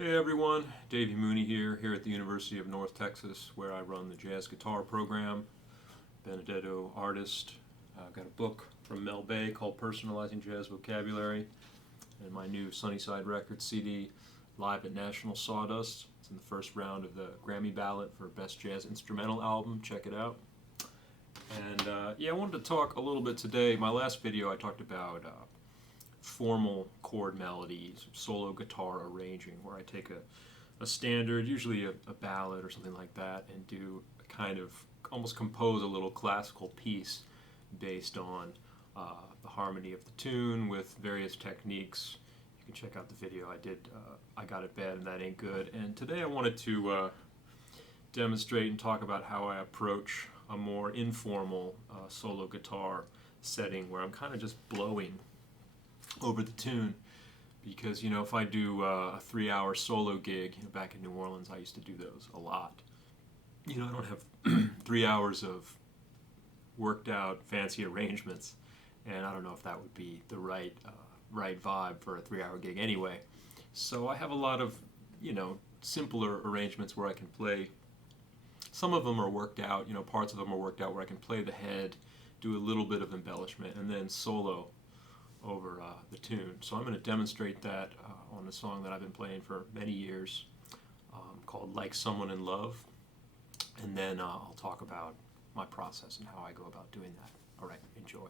Hey everyone, Davey Mooney here at the University of North Texas, where I run the jazz guitar program. Benedetto artist. I've got a book from Mel Bay called Personalizing Jazz Vocabulary, and my new Sunnyside Records CD, Live at National Sawdust. It's in the first round of the Grammy ballot for Best Jazz Instrumental Album. Check it out. And I wanted to talk a little bit today. My last video I talked about formal chord melodies, solo guitar arranging, where I take a standard, usually a ballad or something like that, and do a kind of almost compose a little classical piece based on the harmony of the tune with various techniques. You can check out the video I did, I Got It Bad and That Ain't Good. And today I wanted to demonstrate and talk about how I approach a more informal solo guitar setting where I'm kind of just blowing over the tune, because if I do a 3-hour solo gig, back in New Orleans I used to do those a lot. I don't have 3 hours of worked out fancy arrangements, and I don't know if that would be the right vibe for a 3-hour gig anyway. So I have a lot of simpler arrangements where I can play. Some of them are worked out, parts of them are worked out where I can play the head, do a little bit of embellishment, and then solo over the tune. So I'm going to demonstrate that on a song that I've been playing for many years, called Like Someone in Love, and then I'll talk about my process and how I go about doing that. All right, enjoy.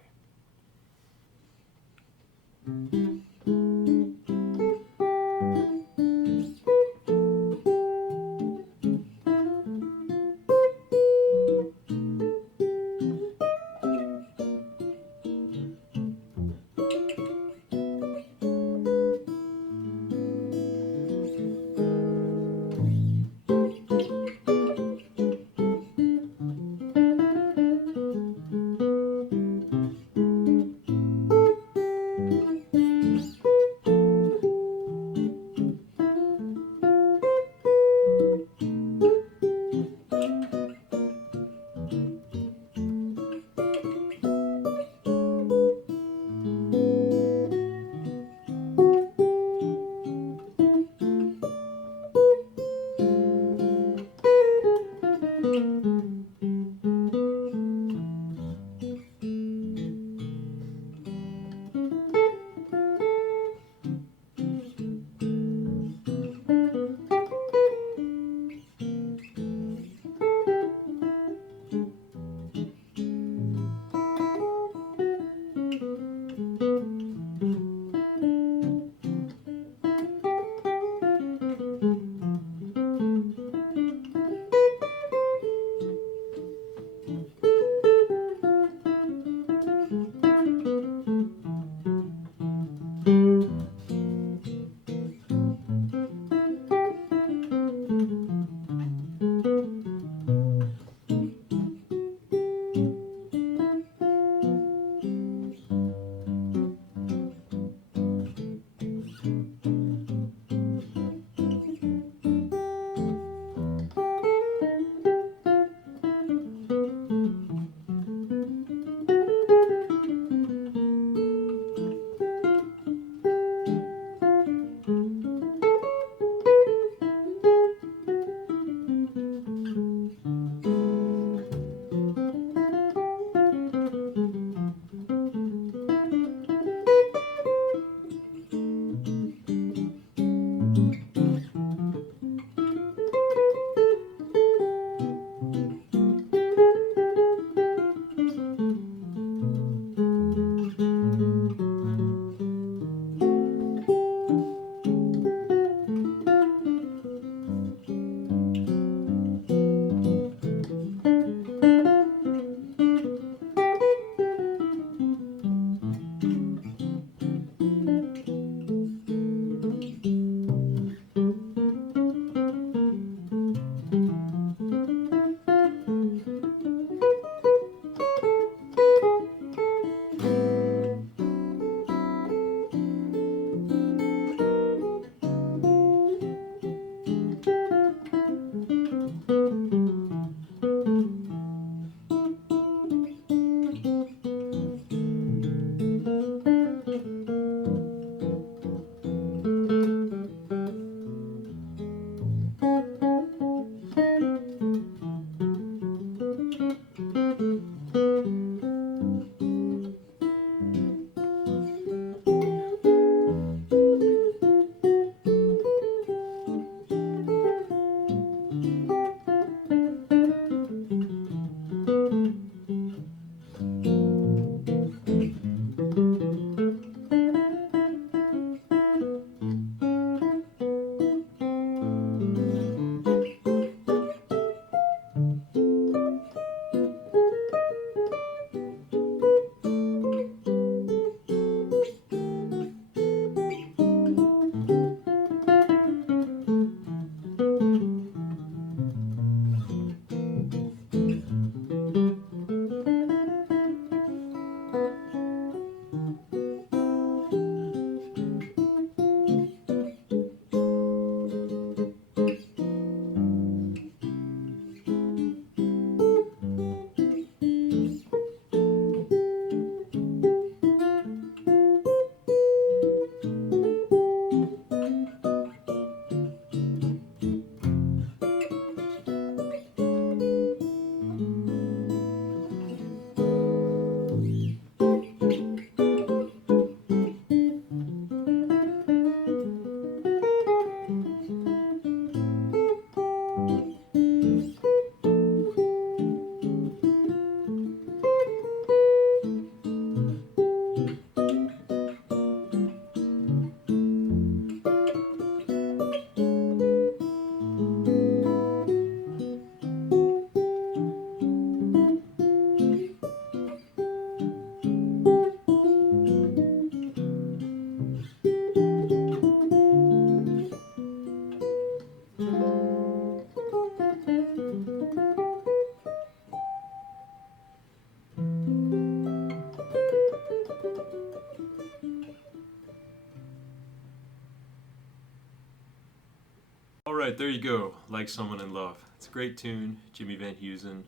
right, there you go. Like Someone in Love. It's a great tune. Jimmy Van Heusen.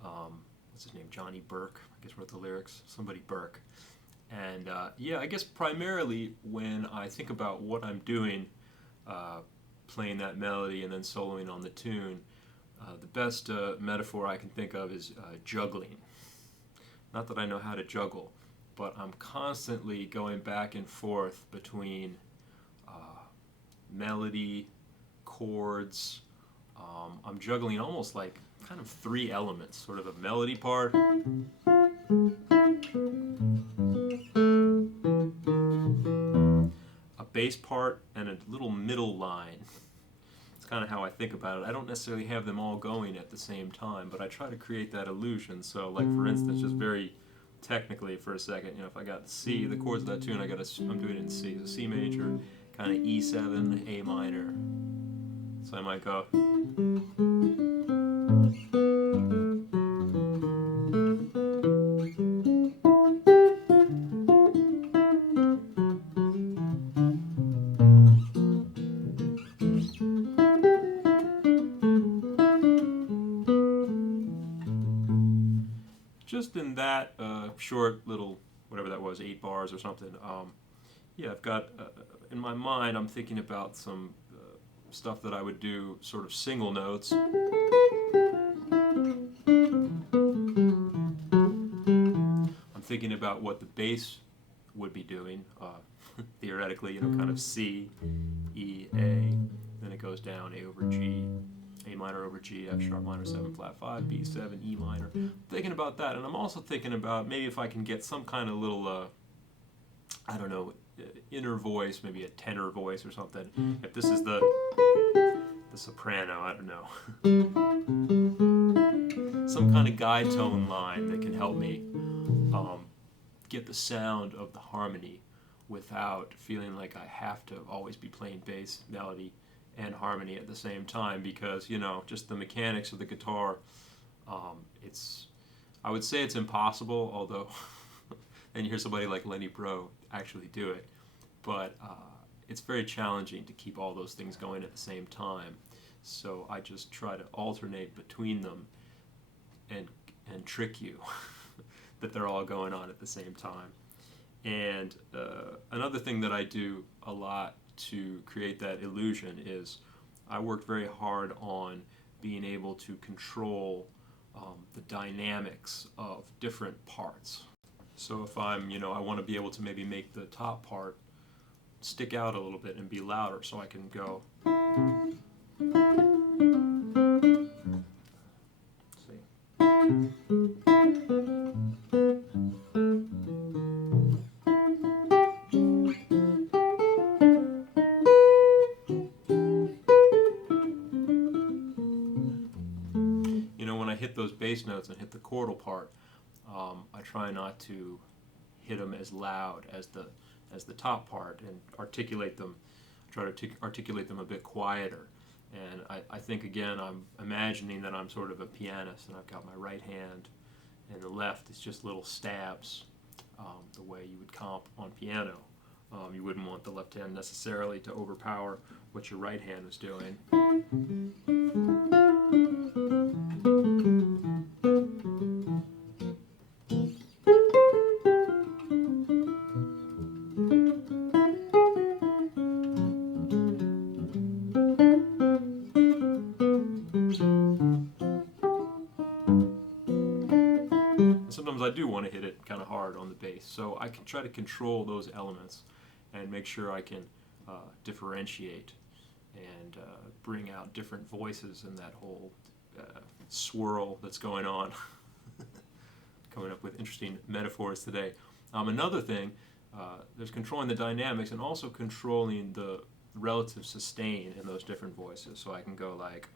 What's his name? Johnny Burke. I guess wrote the lyrics. Somebody Burke. And yeah, I guess primarily when I think about what I'm doing, playing that melody and then soloing on the tune, the best metaphor I can think of is juggling. Not that I know how to juggle, but I'm constantly going back and forth between melody, chords. I'm juggling almost like kind of three elements, sort of a melody part, a bass part, and a little middle line. It's kind of how I think about it. I don't necessarily have them all going at the same time, but I try to create that illusion. So like for instance, just very technically for a second, if I got C, the chords of that tune, I'm doing it in C. So C major, kind of E7, A minor. So I might go. Just in that short little, whatever that was, 8 bars or something, yeah, I've got, in my mind, I'm thinking about some stuff that I would do, sort of single notes. I'm thinking about what the bass would be doing, theoretically, kind of C, E, A, then it goes down, A over G, A minor over G, F sharp minor 7 flat 5, B7, E minor. Thinking about that, and I'm also thinking about maybe if I can get some kind of little, I don't know, inner voice, maybe a tenor voice or something. If this is the soprano, I don't know. Some kind of guide tone line that can help me get the sound of the harmony without feeling like I have to always be playing bass, melody, and harmony at the same time, because just the mechanics of the guitar, I would say it's impossible, although then you hear somebody like Lenny Breau actually do it, but it's very challenging to keep all those things going at the same time. So I just try to alternate between them and trick you that they're all going on at the same time. And another thing that I do a lot to create that illusion is I worked very hard on being able to control the dynamics of different parts. So if I want to be able to maybe make the top part stick out a little bit and be louder, so I can go. Let's see. When I hit those bass notes and hit the chordal part, I try not to hit them as loud as the top part, and articulate them. Try to articulate them a bit quieter. And I think again, I'm imagining that I'm sort of a pianist, and I've got my right hand, and the left is just little stabs, the way you would comp on piano. You wouldn't want the left hand necessarily to overpower what your right hand is doing. Sometimes I do want to hit it kind of hard on the bass, so I can try to control those elements and make sure I can differentiate and bring out different voices in that whole swirl that's going on. Coming up with interesting metaphors today. Another thing, there's controlling the dynamics and also controlling the relative sustain in those different voices. So I can go like.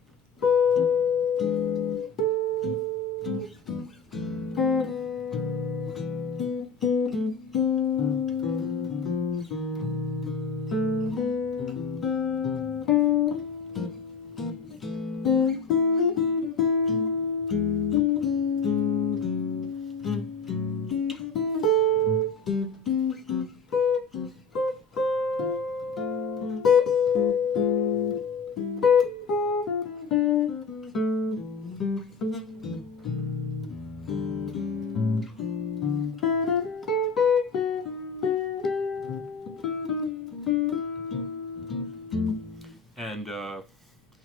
and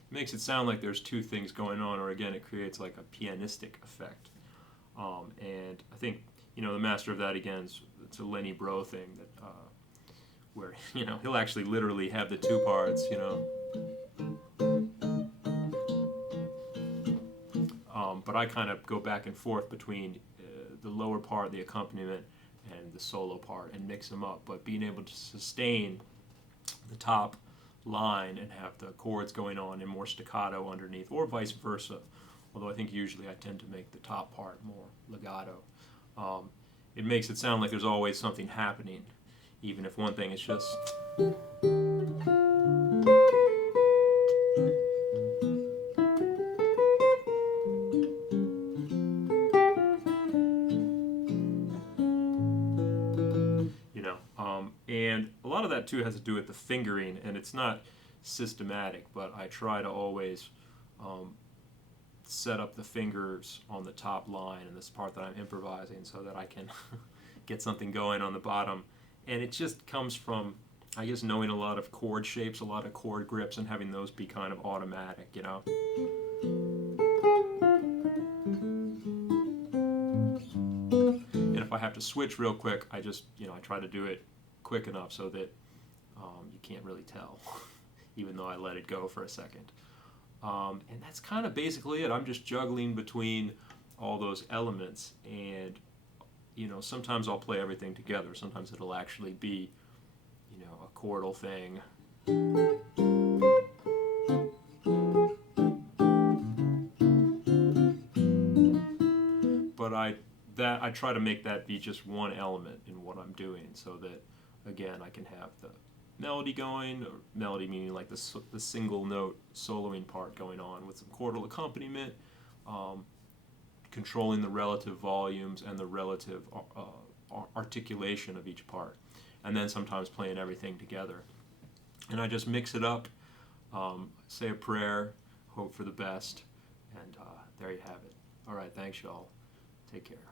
makes it sound like there's two things going on, or again, it creates like a pianistic effect. And I think, the master of that, again, it's a Lenny Bro thing, that where, he'll actually literally have the two parts, but I kind of go back and forth between the lower part, the accompaniment, and the solo part, and mix them up. But being able to sustain the top line and have the chords going on and more staccato underneath, or vice versa, although I think usually I tend to make the top part more legato. It makes it sound like there's always something happening, even if one thing is just... and a lot of that too has to do with the fingering, and it's not systematic, but I try to always set up the fingers on the top line in this part that I'm improvising so that I can get something going on the bottom. And it just comes from, I guess, knowing a lot of chord shapes, a lot of chord grips, and having those be kind of automatic, And if I have to switch real quick, I just, I try to do it quick enough so that you can't really tell, even though I let it go for a second. And that's kind of basically it. I'm just juggling between all those elements, and sometimes I'll play everything together. Sometimes it'll actually be a chordal thing. But I try to make that be just one element in what I'm doing, so that again I can have the melody going, or melody meaning like the single note soloing part going on with some chordal accompaniment, controlling the relative volumes and the relative articulation of each part, and then sometimes playing everything together. And I just mix it up, say a prayer, hope for the best, and there you have it. All right, thanks y'all. Take care.